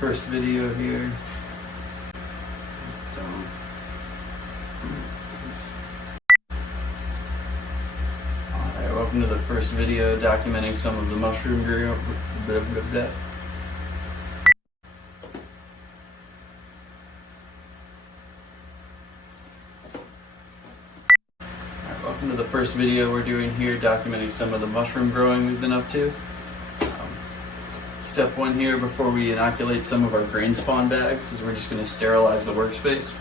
first video here. Alright, welcome to the first video documenting some of the mushroom growing. Welcome to the first video we're doing here documenting some of the mushroom growing we've been up to. Step one here before we inoculate some of our grain spawn bags is we're just going to sterilize the workspace.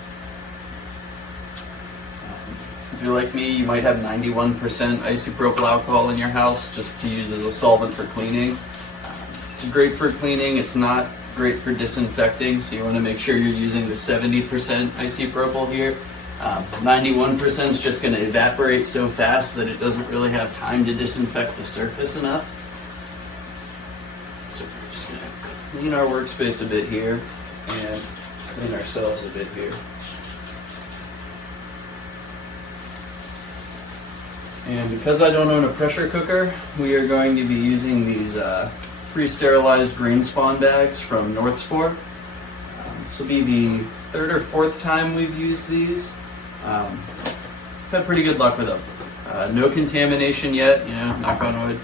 If you're like me, you might have 91% isopropyl alcohol in your house just to use as a solvent for cleaning. It's great for cleaning, it's not great for disinfecting, so you want to make sure you're using the 70% isopropyl here. 91% is just going to evaporate so fast that it doesn't really have time to disinfect the surface enough. So we're just going to clean our workspace a bit here and clean ourselves a bit here. And because I don't own a pressure cooker, we are going to be using these pre-sterilized grain spawn bags from North Spore. This will be the third or fourth time we've used these. Had pretty good luck with them. No contamination yet, knock on wood.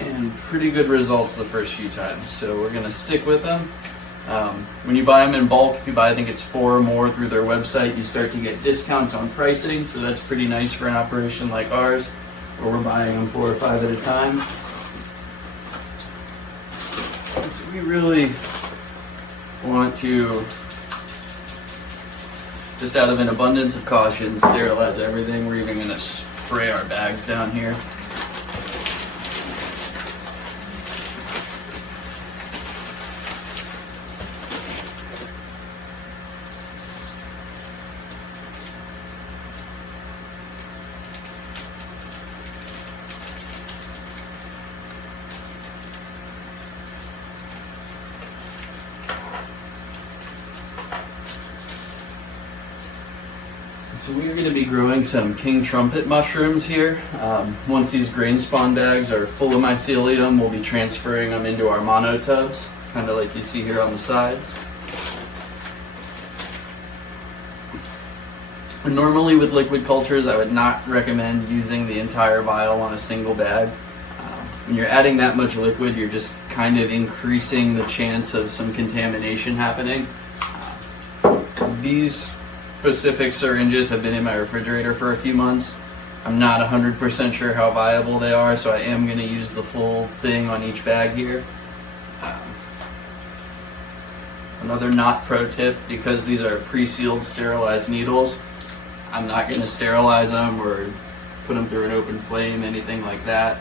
And pretty good results the first few times, so we're going to stick with them. When you buy them in bulk, if you buy, I think it's 4 or more through their website, you start to get discounts on pricing, so that's pretty nice for an operation like ours, where we're buying them 4 or 5 at a time. And so we really want to, just out of an abundance of caution, sterilize everything. We're even going to spray our bags down here. So we're going to be growing some king trumpet mushrooms here. Once these grain spawn bags are full of mycelium, we'll be transferring them into our mono tubs, kind of like you see here on the sides. And normally with liquid cultures, I would not recommend using the entire vial on a single bag. When you're adding that much liquid, you're just kind of increasing the chance of some contamination happening. These specific syringes have been in my refrigerator for a few months. I'm not 100% sure how viable they are, so I am going to use the full thing on each bag here. Another not pro tip, because these are pre-sealed sterilized needles, I'm not going to sterilize them or put them through an open flame, anything like that.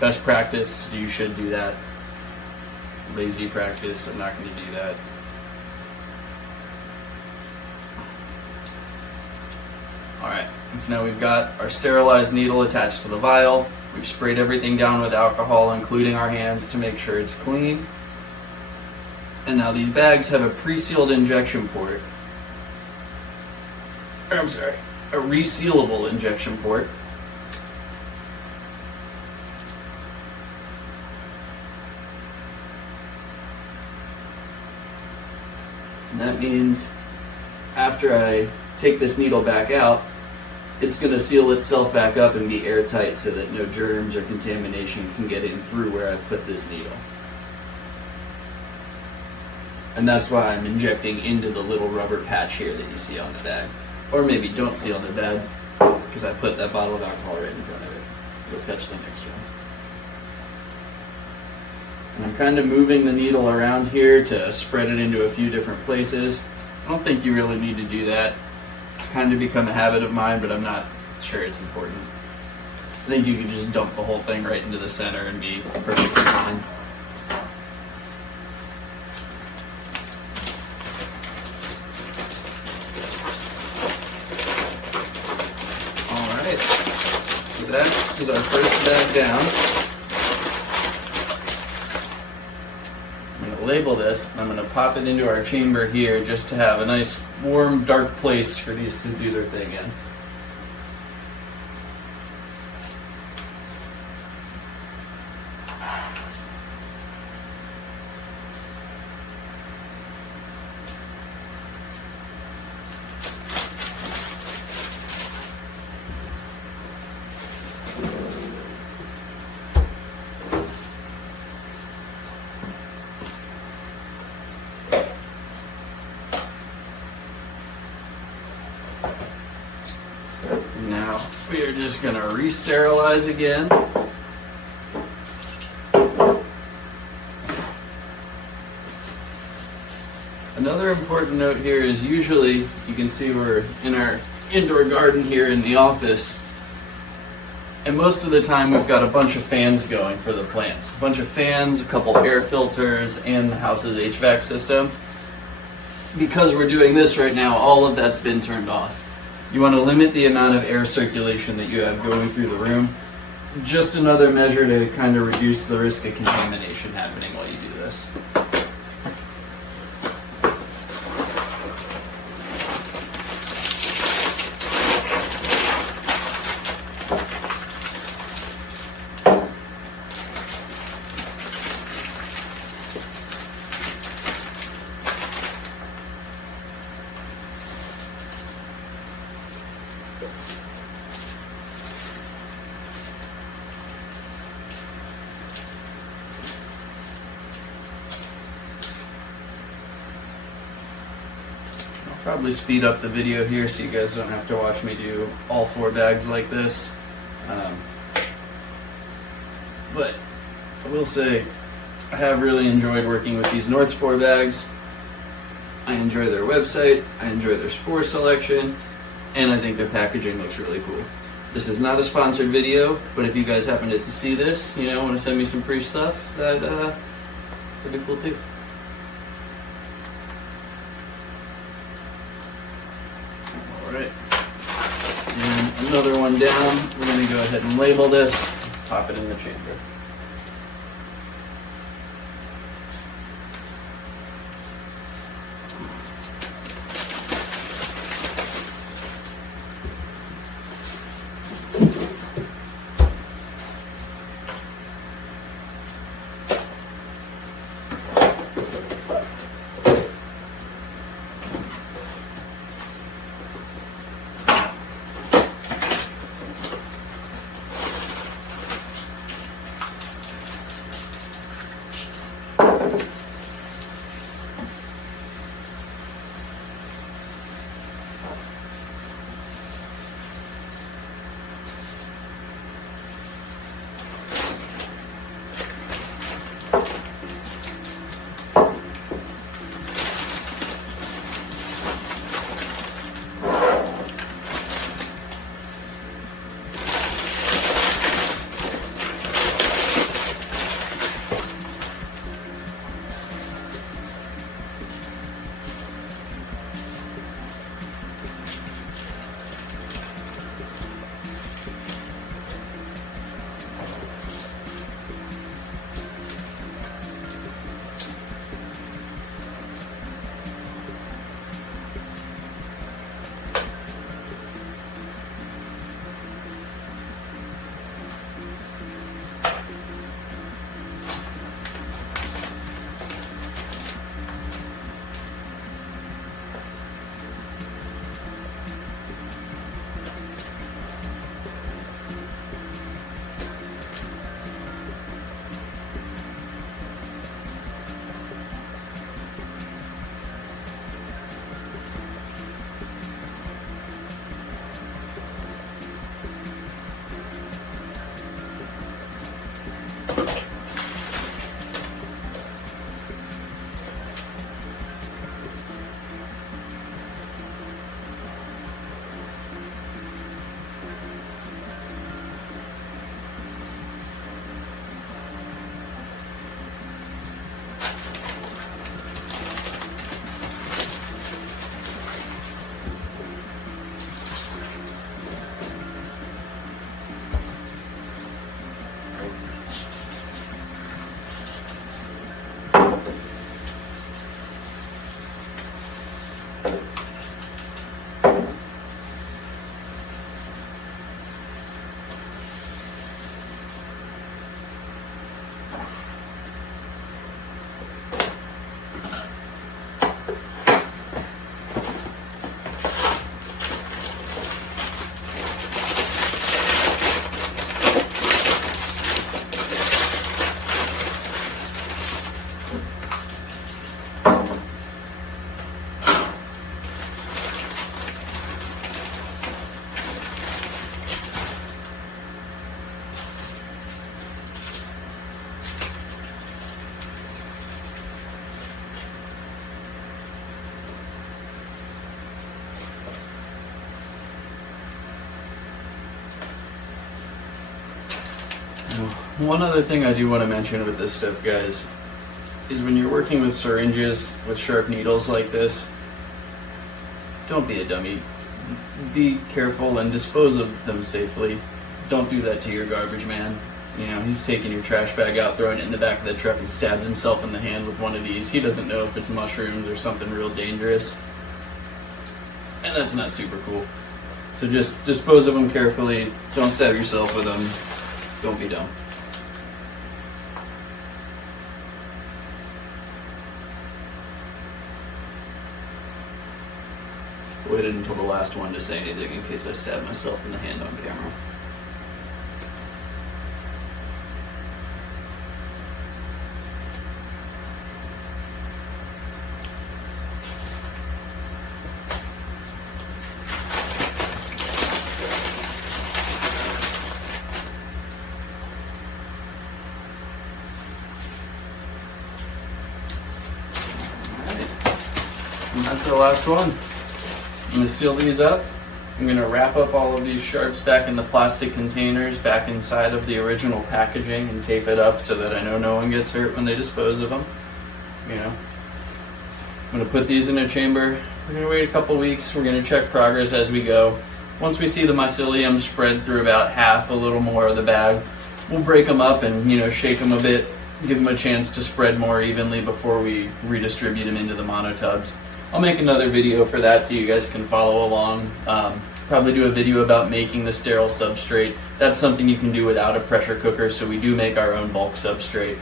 Best practice, you should do that. Lazy practice, I'm not going to do that. Alright, so now we've got our sterilized needle attached to the vial. We've sprayed everything down with alcohol, including our hands, to make sure it's clean. And now these bags have a pre-sealed injection port. I'm sorry, a resealable injection port. And that means after I take this needle back out, it's going to seal itself back up and be airtight so that no germs or contamination can get in through where I've put this needle. And that's why I'm injecting into the little rubber patch here that you see on the bag. Or maybe don't see on the bag, because I put that bottle of alcohol right in front of it. It'll catch the next one. And I'm kind of moving the needle around here to spread it into a few different places. I don't think you really need to do that. It's kind of become a habit of mine, but I'm not sure it's important. I think you can just dump the whole thing right into the center and be perfectly fine. Alright, so that is our first bag down. Label this, and I'm going to pop it into our chamber here just to have a nice warm dark place for these to do their thing in. Now we are just going to re-sterilize again. Another important note here is usually, you can see we're in our indoor garden here in the office, and most of the time we've got a bunch of fans going for the plants. A bunch of fans, a couple air filters, and the house's HVAC system. Because we're doing this right now, all of that's been turned off. You want to limit the amount of air circulation that you have going through the room. Just another measure to kind of reduce the risk of contamination happening while you do this. Probably speed up the video here so you guys don't have to watch me do all 4 bags like this. But I will say I have really enjoyed working with these North Spore bags. I enjoy their website, I enjoy their spore selection, and I think their packaging looks really cool. This is not a sponsored video, but if you guys happen to see this, want to send me some free stuff, that'd be cool too. Alright, and another one down. We're going to go ahead and label this, pop it in the chamber. One other thing I do want to mention with this stuff, guys, is when you're working with syringes with sharp needles like this, don't be a dummy. Be careful and dispose of them safely. Don't do that to your garbage man. You know, he's taking your trash bag out, throwing it in the back of the truck, and stabs himself in the hand with one of these. He doesn't know if it's mushrooms or something real dangerous. And that's not super cool. So just dispose of them carefully. Don't stab yourself with them. Don't be dumb. Waited until the last one to say anything in case I stab myself in the hand on camera. Alright, and that's the last one. I'm going to seal these up. I'm going to wrap up all of these sharps back in the plastic containers, back inside of the original packaging, and tape it up so that I know no one gets hurt when they dispose of them. You know, I'm going to put these in a chamber. We're going to wait a couple weeks. We're going to check progress as we go. Once we see the mycelium spread through about half, a little more of the bag, we'll break them up and, you know, shake them a bit, give them a chance to spread more evenly before we redistribute them into the monotubs. I'll make another video for that so you guys can follow along. Probably do a video about making the sterile substrate. That's something you can do without a pressure cooker, so we do make our own bulk substrate.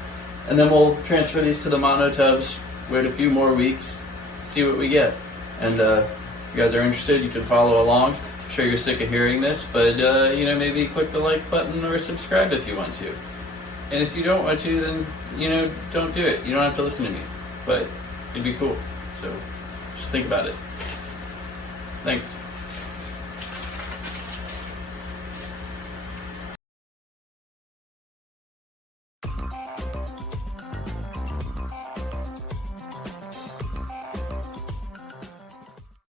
And then we'll transfer these to the monotubs, wait a few more weeks, see what we get. And if you guys are interested, you can follow along. I'm sure you're sick of hearing this, but you know, maybe click the like button or subscribe if you want to. And if you don't want to, then, you know, don't do it. You don't have to listen to me, but it'd be cool. So just think about it. Thanks.